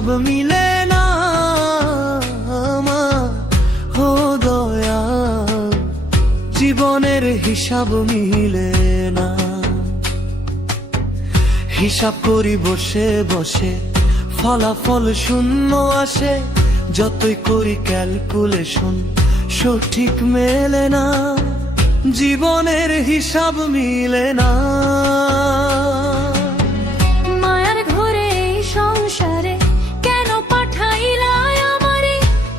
হিসাব মিলে না আমার, ও দয়াল, জীবনের হিসাব মিলে না। হিসাব করি বসে বসে, ফলাফল শূন্য আসে, যতই করি ক্যালকুলেশন সঠিক মেলে না, জীবনের হিসাব মিলে না। মায়ার ঘরে এই সংসারে কেন পাঠাইলা আমারে,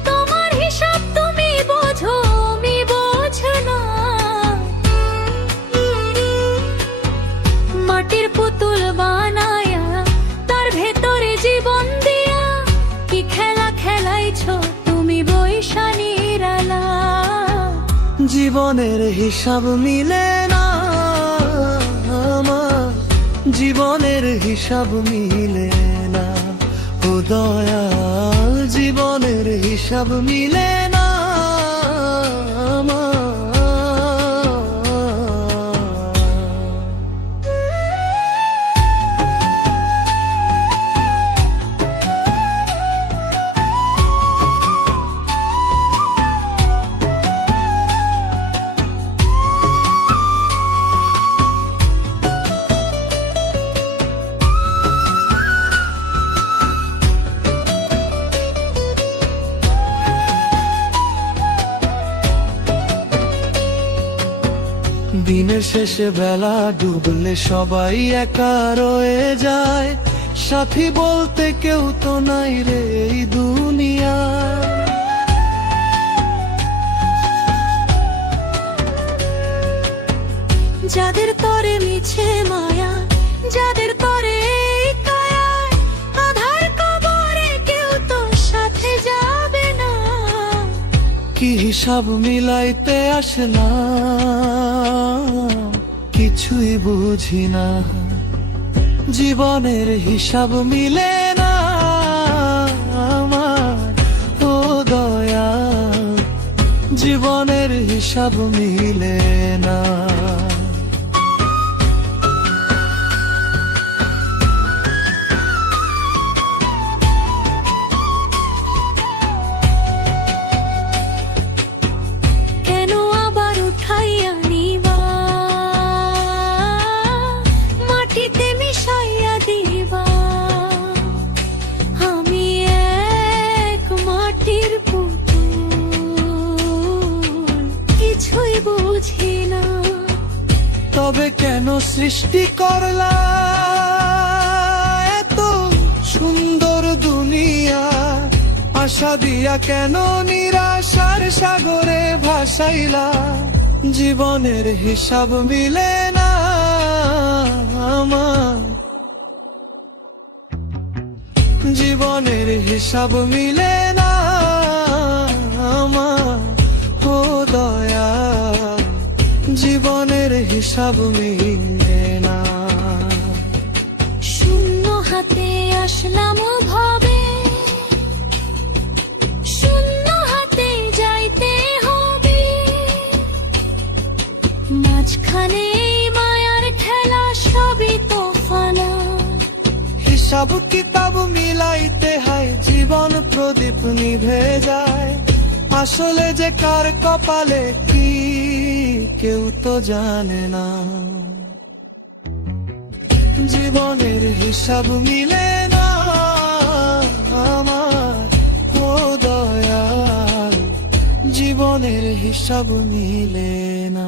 তোমার হিসাব তুমি বোঝো আমি বোঝো না। মাটির পুতুল বানায়া তার ভেতরে জীবন দিয়া, কি খেলা খেলাইছো তুমি বৈশা নিরালা। জীবনের হিসাব মিলে না আমার, জীবনের হিসাব মিলে না, ও দয়াল, জীবনের হিসাব মিলে না আমার। দিনের শেষে বেলা ডুবলে সবাই একা রয়ে যায়, সাথী বলতে কেউ তো নাই রে এই দুনিয়ায়। যাদের তরে মিছে মায়া, যাদের তরে এই কায়ায়, আধার কবরে কেউ তো সাথে যাবে না। কি হিসাব মিলাইতে আসলাম কিছুই বুঝি না, জীবনের হিসাব মিলে না আমার, ও দয়াল, জীবনের হিসাব মিলে না। কেন আবার উঠাইয়া নিবা, মাটিতে মিশাইয়া দিবা, আমি এক মাটির পুতুল, কিছুই বুঝি না। তবে কেন সৃষ্টি করলা এত সুন্দর দুনিয়া, আশা দিয়া কেন নিরাশার সাগরে ভাসাইলা, জীবনের হিসাব মিলে না আমার, জীবনের হিসাব মিলে না আমার, ও দয়াল, জীবনের হিসাব মিলে না। শূন্য হাতে আসলাম ভাবে, শূন্য হাতে যাইতে হবে, মাঝখানে মায়ার খেলা সবই তো ফানা। হিসাব কিতাব মিলাইতে হয়, জীবন প্রদীপ নিভে যায়, আসলে যে কার কপালে কি কেউ তো জানে না, জীবনের হিসাব মিলে না আমার, ও দয়াল, জীবনের হিসাব মিলে না।